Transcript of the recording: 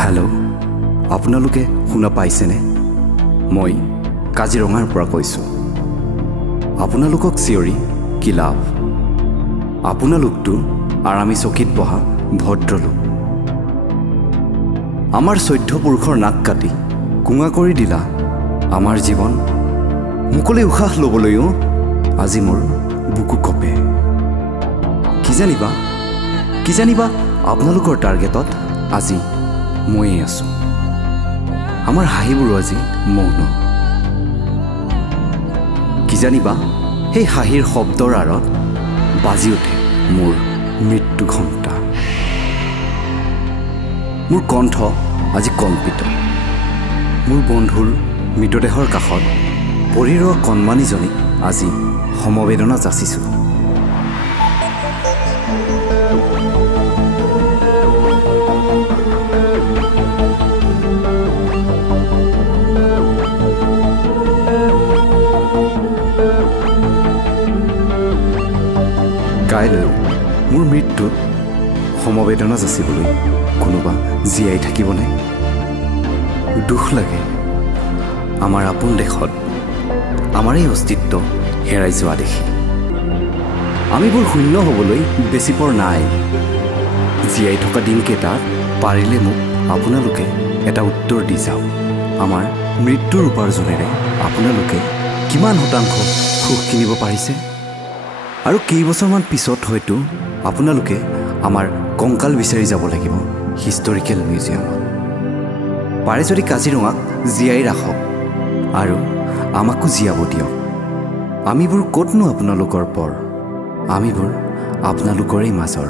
Hello', আপোনালোকে শুনা পাইছেনে? মই কাজিৰঙাৰ পৰা কৈছোঁ। আপোনালোকক চিঞৰি কি লাভ? আপোনালোকতো আৰামী চকীত বহা ভদ্ৰলোক। আমাৰ 14 পুৰুষৰ নাক কাটি কুঙা কৰি দিলা আমাৰ জীৱন। মুকলি উশাহ ল'বলৈও আজি মোৰ বুকু কপে। কি জানিবা আপোনালোকৰ টাৰ্গেটত আজি ময়ে আছোঁ। আমাৰ হাঁহিবোৰো আজি মৌন। কি জানিবা সেই হাঁহিৰ শব্দৰ আঁৰত বাজি উঠে মোৰ মৃত্যু ঘণ্টা। মোৰ কণ্ঠ আজি কম্পিত। মোৰ বন্ধুৰ মৃতদেহৰ কাষত পৰি ৰোৱা কণমানিজনীক আজি সমবেদনা যাচিছোঁ। কাইলৈ মোৰ মৃত্যুত সমবেদনা যাচিবলৈ কোনোবা জীয়াই থাকিবনে? দুখ লাগে আমাৰ আপোন দেশত আমাৰেই অস্তিত্ব হেৰাই যোৱা দেখি। আমিবোৰ শূন্য হ'বলৈ বেছি পৰ নাই। জীয়াই থকা দিনকেইটাত পাৰিলে মোক আপোনালোকে এটা উত্তৰ দি যাওক। আমাৰ মৃত্যুৰ উপাৰ্জনেৰে আপোনালোকে কিমান শতাংশ সুখ কিনিব পাৰিছে? আৰু কেইবছৰমান পিছত হয়তো আপোনালোকে আমাৰ কংকাল বিচাৰি যাব লাগিব হিষ্টৰিকেল মিউজিয়ামত। পাৰে যদি কাজিৰঙাক জীয়াই ৰাখক আৰু আমাকো জীয়াব দিয়ক। আমিবোৰ ক'তনো আপোনালোকৰ পৰ? আমিবোৰ আপোনালোকৰেই মাজৰ।